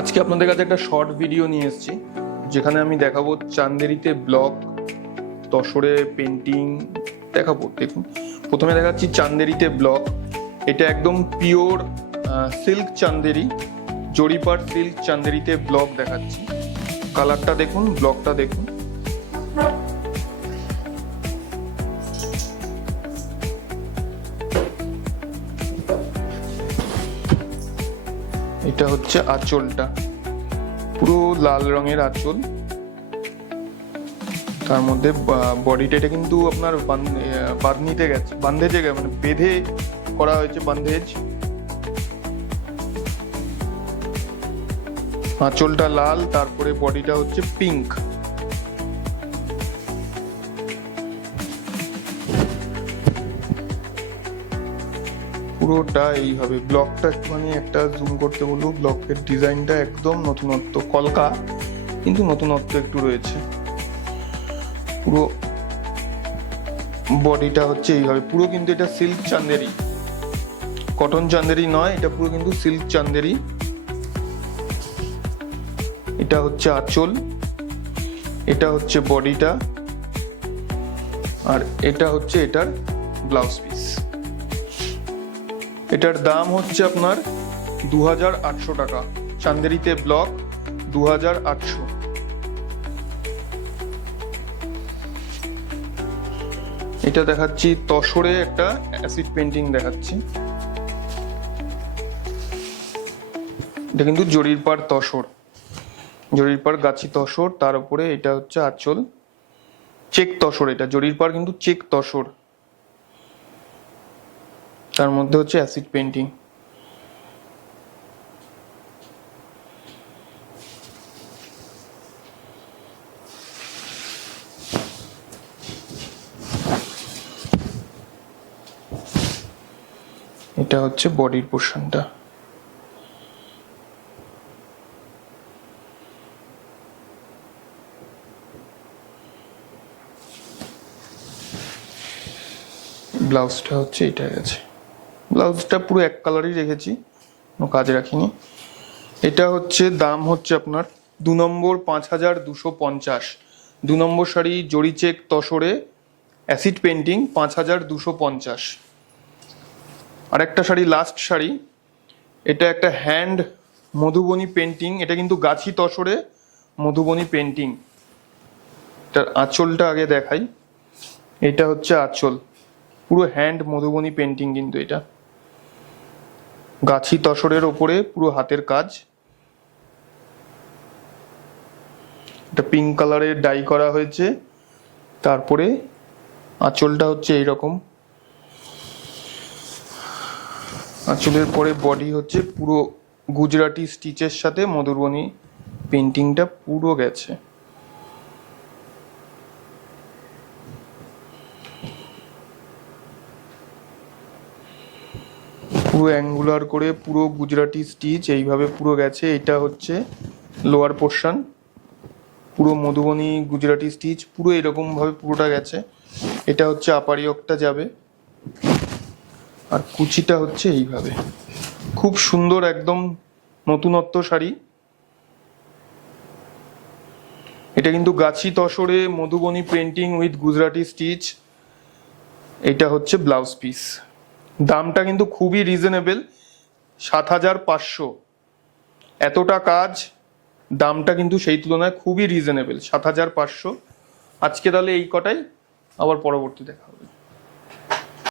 আজকে আপনাদের কাছে একটা শর্ট ভিডিও নিয়ে এসেছি, যেখানে আমি দেখাবো চান্দেরিতে ব্লক, তসরে পেন্টিং দেখাবো। দেখুন, প্রথমে দেখাচ্ছি চান্দেরিতে ব্লক। এটা একদম পিওর সিল্ক চান্দেরি, জরিপার সিল্ক চান্দেরিতে ব্লক দেখাচ্ছি। কালারটা দেখুন, ব্লকটা দেখুন। এটা হচ্ছে আঁচলটা, পুরো লাল রঙের আঁচল। তার মধ্যে বডিটা, এটা কিন্তু আপনার বাঁধনিতে গেছে, বান্ধেজে গেছে, মানে বেঁধে করা হয়েছে, বান্ধেজ। আঁচলটা লাল, তারপরে বডিটা হচ্ছে পিঙ্ক। পুরোটা এইভাবে। ব্লকটা একটুখানি একটা জুম করতে বলবো। ব্লকের ডিজাইনটা একদম নতুনত্ব, কলকা কিন্তু নতুনত্ব একটু রয়েছে। পুরো বডিটা হচ্ছে এইভাবে, পুরো কিন্তু এটা সিল্ক চান্দেরি, কটন চান্দেরি নয়, এটা পুরো কিন্তু সিল্ক চান্দেরি। এটা হচ্ছে আঁচল, এটা হচ্ছে বডিটা, আর এটা হচ্ছে এটার ব্লাউজ পিস। এটার দাম হচ্ছে আপনার 2800 টাকা। চান্দেরিতে ব্লক 2800। এটা দেখাচ্ছি তসরে একটা অ্যাসিড পেন্টিং দেখাচ্ছি। এটা কিন্তু জরির পার তসর, জরির পার গাছি তসর, তার উপরে এটা হচ্ছে আঁচল, চেক তসর। এটা জরির পার কিন্তু চেক তসর, তার মধ্যে হচ্ছে অ্যাসিড পেন্টিং। এটা হচ্ছে বডির পোর্শনটা। ব্লাউজটা হচ্ছে এটা গেছে। ব্লাউজটা পুরো এক কালারই রেখেছি, কোনো কাজ রাখিনি। এটা হচ্ছে দাম হচ্ছে আপনার 2 নম্বর 5250। 2 নম্বর শাড়ি জরি চেক তসরে অ্যাসিড পেন্টিং 5250। আর একটা শাড়ি, লাস্ট শাড়ি, এটা একটা হ্যান্ড মধুবনী পেন্টিং। এটা কিন্তু গাছি তসরে মধুবনী পেন্টিং। এটার আঁচলটা আগে দেখাই। এটা হচ্ছে আঁচল, পুরো হ্যান্ড মধুবনী পেন্টিং কিন্তু এটা গাছি তসরের ওপরে পুরো হাতের কাজ। এটা পিঙ্ক কালারের ডাই করা হয়েছে। তারপরে আঁচলটা হচ্ছে এইরকম, আঁচলের পরে বডি হচ্ছে পুরো গুজরাটি স্টিচের সাথে মধুবনী পেন্টিংটা পুরো গেছে। পুরো অ্যাঙ্গুলার করে পুরো গুজরাটি স্টিচ এইভাবে পুরো গেছে। এটা হচ্ছে লোয়ার পোর্শন, পুরো মধুবনী গুজরাটি স্টিচ পুরো এরকম ভাবে পুরোটা গেছে। এটা হচ্ছে আপার ইয়কটা যাবে, আর কুচিটা হচ্ছে এইভাবে। খুব সুন্দর, একদম নতুনত্ব শাড়ি। এটা কিন্তু গাছি তসরে Madhubani painting with Gujarati stitch. এটা হচ্ছে ব্লাউজ পিস। দামটা কিন্তু খুবই রিজনেবল, 7500। এতটা কাজ, দামটা কিন্তু সেই তুলনায় খুবই রিজনেবল, 7500। আজকে তাহলে এই কটাই, আবার পরবর্তী দেখা হবে।